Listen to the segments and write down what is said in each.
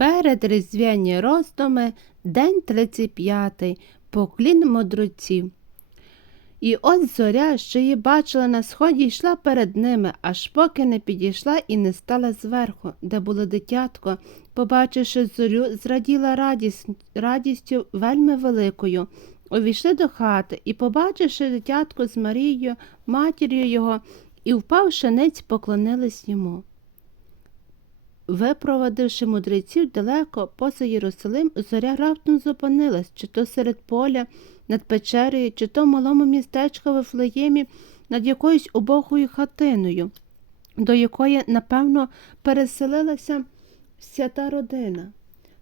Перед різдвяні роздуми, день 35, поклін мудреців. І ось зоря, що її бачила на сході, йшла перед ними, аж поки не підійшла і не стала зверху, де було дитятко. Побачивши зорю, зраділа радість, радістю вельми великою. Увійшли до хати і, побачивши дитятко з Марією, матір'ю його, і впавши ниць, поклонились йому. Випровадивши мудреців далеко поза Єрусалим, зоря раптом зупинилась, чи то серед поля, над печерою, чи то в малому містечку в Вифлеємі, над якоюсь убогою хатиною, до якої, напевно, переселилася вся та родина.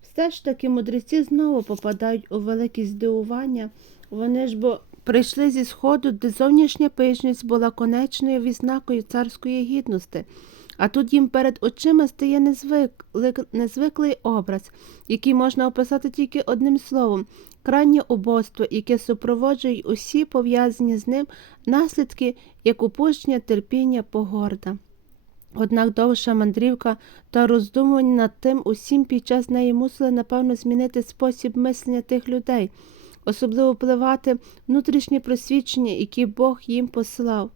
Все ж таки мудреці знову попадають у велике здивування. Вони ж бо прийшли зі сходу, де зовнішня пишність була конечною відзнакою царської гідності. А тут їм перед очима стає незвик, незвиклий образ, який можна описати тільки одним словом крайнє убоство, яке супроводжує усі пов'язані з ним наслідки, як упущення терпіння погорда. Однак довша мандрівка та роздумування над тим усім під час неї мусили, напевно, змінити спосіб мислення тих людей, особливо впливати внутрішнє просвідчення, яке Бог їм послав.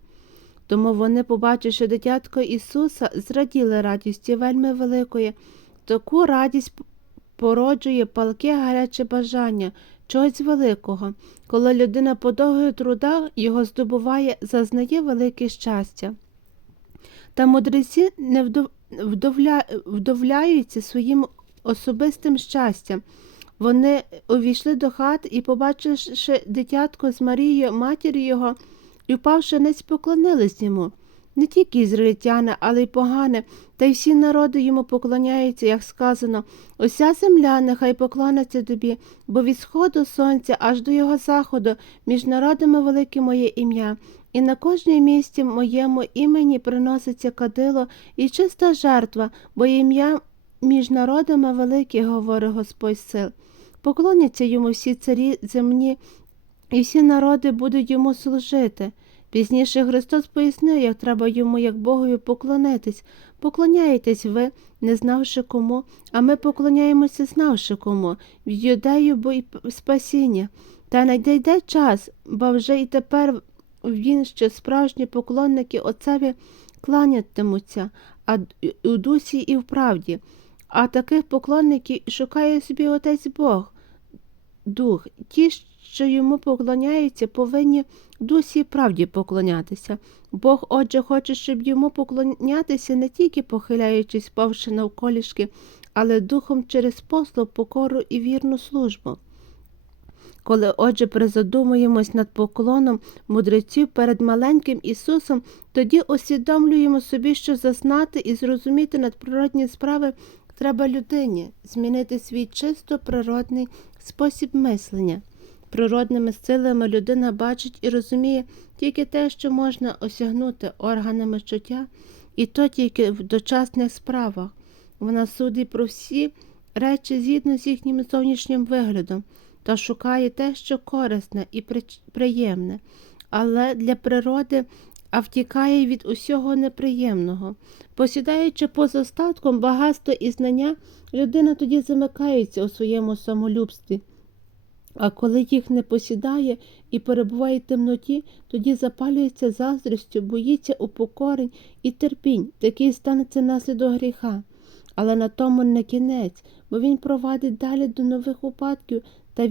Тому вони, побачивши дитятко Ісуса, зраділи радістю вельми великої. Таку радість породжує палке гаряче бажання, чогось великого. Коли людина по довгих трудах його здобуває, зазнає велике щастя. Та мудреці не вдовля... вдовляються своїм особистим щастям. Вони увійшли до хат і, побачивши дитятко з Марією, матір'ю його, і, впавши ниць, поклонились йому. Не тільки ізраїльтяни, але й погане, та й всі народи йому поклоняються, як сказано, уся земля нехай поклониться тобі, бо від сходу сонця аж до його заходу між народами велике моє ім'я, і на кожній місці моєму імені приноситься кадило і чиста жертва, бо ім'я між народами велике, говорить Господь сил. Поклоняться йому всі царі земні, і всі народи будуть йому служити. Пізніше Христос пояснив, як треба йому, як Богові, поклонитись. Поклоняєтесь ви, не знавши кому, а ми поклоняємося, знавши кому, в юдею бо й спасіння. Та найде час, бо вже і тепер він, що справжні поклонники Отцеві кланятимуться, а у дусі і в правді. А таких поклонників шукає собі Отець Бог, Дух. Ті, що йому поклоняються, повинні дусі і правді поклонятися. Бог, отже, хоче, щоб йому поклонятися не тільки похиляючись, павши навколішки, але духом через послуг, покору і вірну службу. Коли, отже, призадумуємось над поклоном мудреців перед маленьким Ісусом, тоді усвідомлюємо собі, що зазнати і зрозуміти надприродні справи треба людині, змінити свій чисто природний спосіб мислення. Природними силами людина бачить і розуміє тільки те, що можна осягнути органами чуття, і то тільки в дочасних справах. Вона судить про всі речі згідно з їхнім зовнішнім виглядом та шукає те, що корисне і приємне, але для природи а втікає від усього неприємного. Посідаючи поза статком багатство і знання, людина тоді замикається у своєму самолюбстві. А коли їх не посідає і перебуває в темноті, тоді запалюється заздрістю, боїться упокорень і терпінь, такий станеться наслідок гріха. Але на тому не кінець, бо він провадить далі до нових упадків та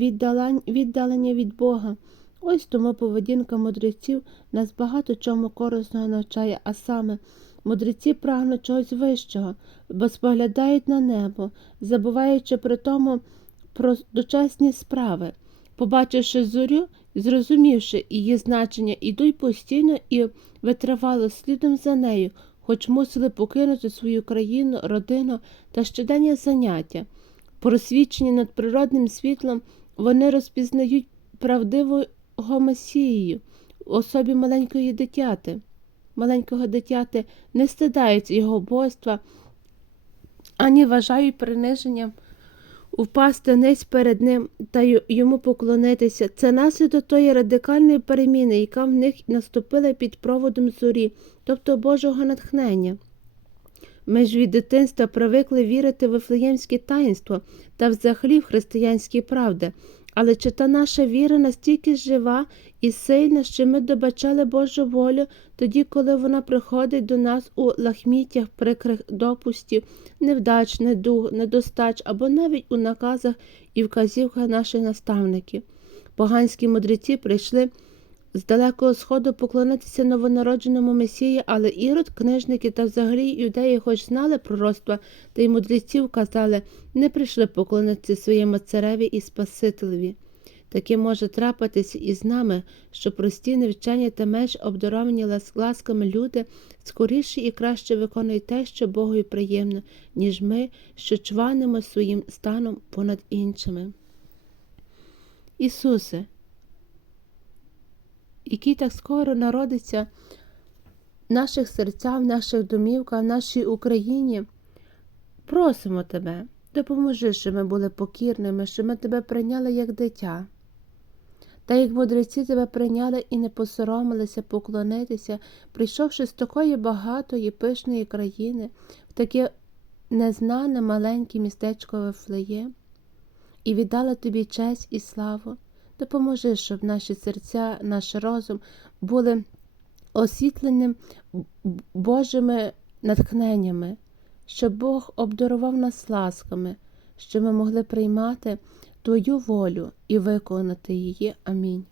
віддалення від Бога. Ось тому поведінка мудреців нас багато чому корисного навчає, а саме мудреці прагнуть чогось вищого, бо споглядають на небо, забуваючи при тому про дочасні справи. Побачивши зорю, зрозумівши її значення, ідуть постійно і витривало слідом за нею, хоч мусили покинути свою країну, родину та щоденні заняття. Просвідчені над природним світлом, вони розпізнають правдиву В особі маленької дитяти. Маленького дитяти не стидаються його бойства, ані вважають приниженням впасти ниць перед ним та йому поклонитися. Це наслідок тої радикальної переміни, яка в них наступила під проводом зорі, тобто Божого натхнення. Ми ж від дитинства привикли вірити в Вифлеємське таїнство та взагалі в християнські правди. Але чи та наша віра настільки жива і сильна, що ми добачали Божу волю тоді, коли вона приходить до нас у лахміттях прикрих допустів, невдач, недуг, недостач або навіть у наказах і вказівках наших наставників. Поганські мудреці прийшли з далекого сходу поклонитися новонародженому Месії, але ірод, книжники та взагалі юдеї, хоч знали пророцтва, та й мудреців казали, не прийшли поклонитися своєму цареві і Спасителеві. Таке може трапитись і з нами, що прості, невчені та менш обдаровані лас- ласками люди скоріше і краще виконують те, що Богові приємно, ніж ми, що чванимо своїм станом понад іншими. Ісусе, який так скоро народиться в наших серцях, в наших домівках, в нашій Україні, просимо Тебе, допоможи, щоб ми були покірними, щоб ми Тебе прийняли як дитя. Та як мудреці тебе прийняли і не посоромилися поклонитися, прийшовши з такої багатої пишної країни, в таке незнане маленьке містечко Вифлеєм, і віддали тобі честь і славу. Допоможи, щоб наші серця, наш розум були освітленим Божими натхненнями, щоб Бог обдарував нас ласками, щоб ми могли приймати Твою волю і виконати її. Амінь.